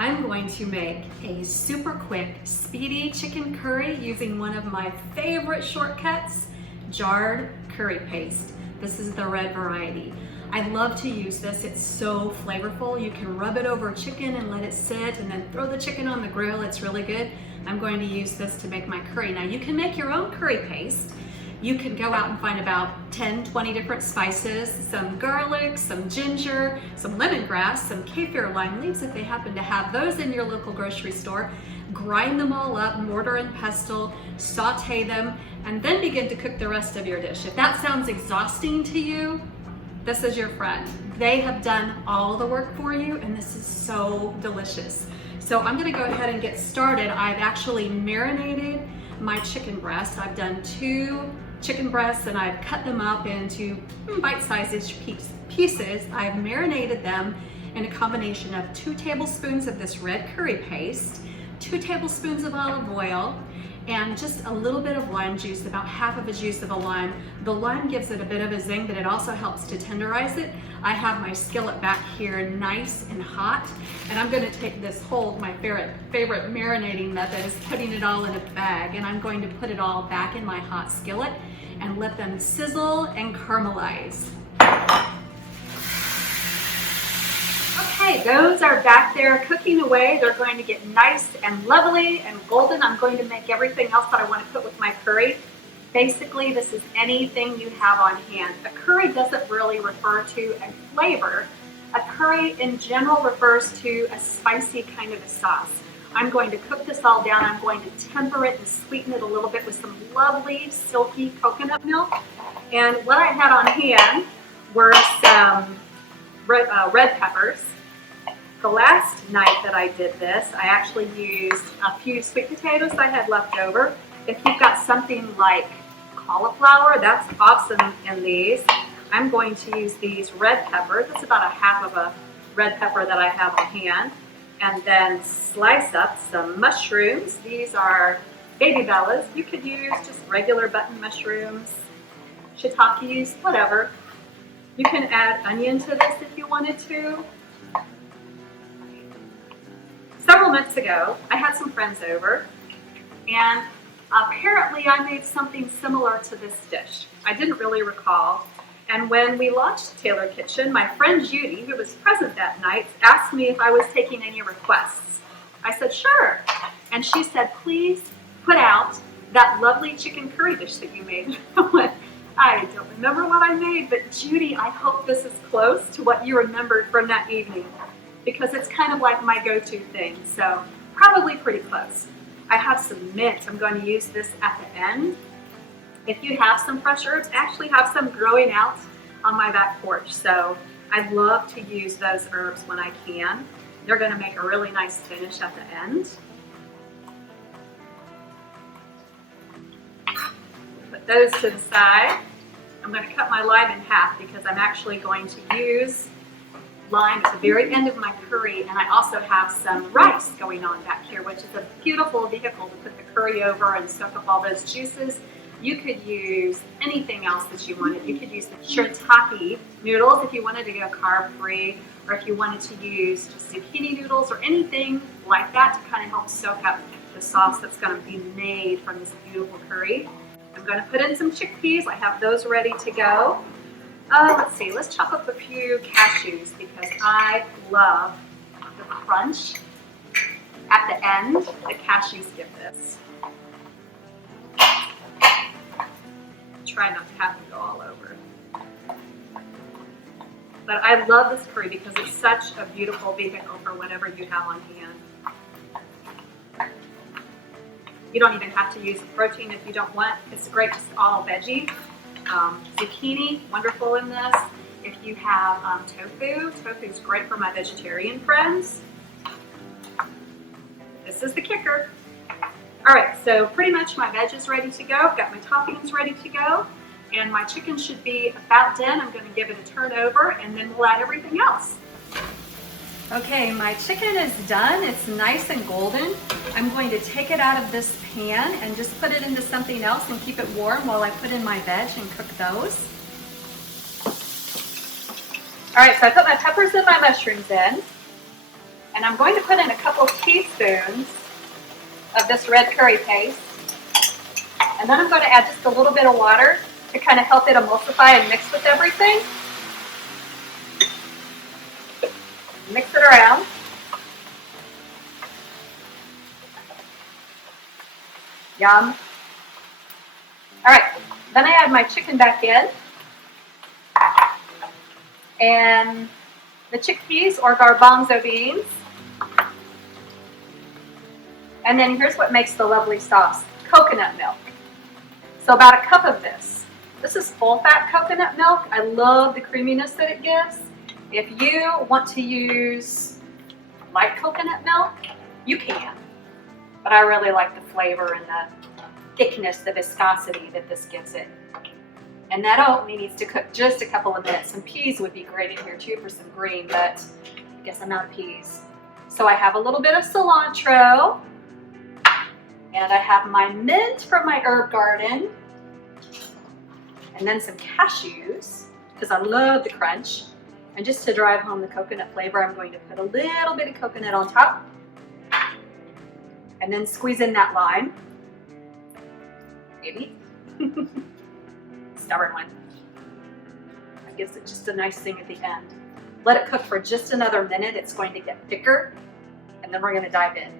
I'm going to make a super quick, speedy chicken curry using one of my favorite shortcuts, jarred curry paste. This is the red variety. I love to use this. It's so flavorful. You can rub it over chicken and let it sit and then throw the chicken on the grill. It's really good. I'm going to use this to make my curry. Now you can make your own curry paste. You can go out and find about 10, 20 different spices, some garlic, some ginger, some lemongrass, some kaffir lime leaves if they happen to have those in your local grocery store. Grind them all up, mortar and pestle, saute them, and then begin to cook the rest of your dish. If that sounds exhausting to you, this is your friend. They have done all the work for you, and this is so delicious. So I'm gonna go ahead and get started. I've actually marinated my chicken breast. I've done 2 chicken breasts and I've cut them up into bite-sized pieces. I've marinated them in a combination of 2 tablespoons of this red curry paste, 2 tablespoons of olive oil, and just a little bit of lime juice, about half of a juice of a lime. The lime gives it a bit of a zing, but it also helps to tenderize it. I have my skillet back here nice and hot, and I'm gonna take this whole, my favorite marinating method is putting it all in a bag, and I'm going to put it all back in my hot skillet and let them sizzle and caramelize. Okay, those are back there cooking away. They're going to get nice and lovely and golden. I'm going to make everything else that I want to put with my curry. Basically, this is anything you have on hand. A curry doesn't really refer to a flavor. A curry in general refers to a spicy kind of a sauce. I'm going to cook this all down. I'm going to temper it and sweeten it a little bit with some lovely silky coconut milk. And what I had on hand were some red peppers. The last night that I did this, I actually used a few sweet potatoes I had left over. If you've got something like cauliflower, that's awesome in these. I'm going to use these red peppers. That's about a half of a red pepper that I have on hand. And then slice up some mushrooms. These are baby bellas. You could use just regular button mushrooms, shiitakes, whatever. You can add onion to this if you wanted to. Several months ago, I had some friends over, and apparently I made something similar to this dish. I didn't really recall. And when we launched Taylor Kitchen, my friend Judy, who was present that night, asked me if I was taking any requests. I said, sure. And she said, please put out that lovely chicken curry dish that you made. I don't remember what I made, but Judy, I hope this is close to what you remembered from that evening, because it's kind of like my go-to thing, so probably pretty close. I have some mint. I'm going to use this at the end. If you have some fresh herbs, I actually have some growing out on my back porch, so I love to use those herbs when I can. They're going to make a really nice finish at the end. Put those to the side. I'm going to cut my lime in half because I'm actually going to use lime at the very end of my curry, and I also have some rice going on back here, which is a beautiful vehicle to put the curry over and soak up all those juices. You could use anything else that you wanted. You could use the shiitake noodles if you wanted to go carb-free, or if you wanted to use just zucchini noodles or anything like that to kind of help soak up the sauce that's going to be made from this beautiful curry. I'm going to put in some chickpeas. I have those ready to go. Let's see, let's chop up a few cashews because I love the crunch at the end that cashews give this. Try not to have them go all over. But I love this curry because it's such a beautiful vehicle for whatever you have on hand. You don't even have to use protein if you don't want. It's great, just all veggies. Zucchini, wonderful in this. If you have tofu, tofu is great for my vegetarian friends. This is the kicker. All right, so pretty much my veg is ready to go. I've got my toppings ready to go, and my chicken should be about done. I'm going to give it a turn over, and then we'll add everything else. Okay, my chicken is done. It's nice and golden. I'm going to take it out of this pan and just put it into something else and keep it warm while I put in my veg and cook those. All right, so I put my peppers and my mushrooms in. And I'm going to put in a couple teaspoons of this red curry paste. And then I'm going to add just a little bit of water to kind of help it emulsify and mix with everything. Mix it around. Yum. All right, then I add my chicken back in. And the chickpeas or garbanzo beans. And then here's what makes the lovely sauce, coconut milk. So about a cup of this. This is full fat coconut milk. I love the creaminess that it gives. If you want to use light coconut milk, you can. But I really like the flavor and the thickness, the viscosity that this gives it. And that oatmeal needs to cook just a couple of minutes. Some peas would be great in here too for some green, but I guess I'm out of peas. So I have a little bit of cilantro, and I have my mint from my herb garden, and then some cashews, because I love the crunch. And just to drive home the coconut flavor, I'm going to put a little bit of coconut on top, and then squeeze in that lime, maybe. Stubborn one. That gives it just a nice thing at the end. Let it cook for just another minute. It's going to get thicker, and then we're going to dive in.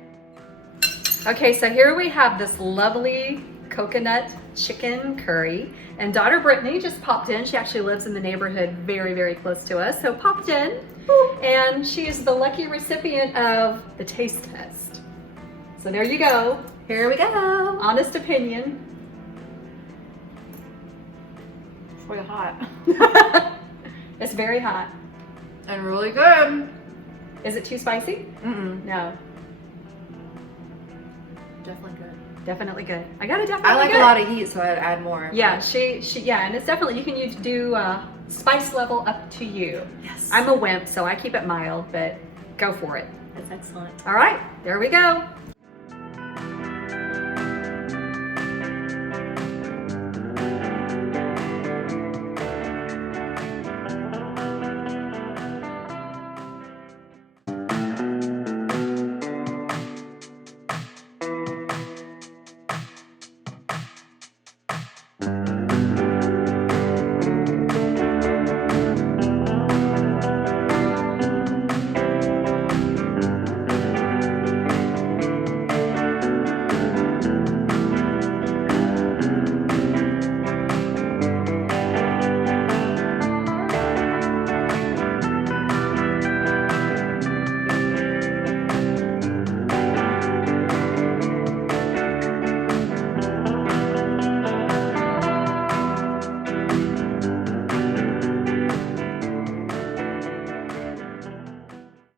Okay, so here we have this lovely coconut chicken curry, and daughter Brittany just popped in. She actually lives in the neighborhood very, very close to us, so popped in, and she's the lucky recipient of the taste test. So there you go. Here we go. Honest opinion. It's really hot. It's very hot. And really good. Is it too spicy? Mm-mm. No. Definitely good. Definitely good. I got it definitely I like good. a lot of heat, so I'd add more. Yeah, yeah, and it's definitely, you can do spice level up to you. Yes. I'm a wimp, so I keep it mild, but go for it. That's excellent. All right, there we go.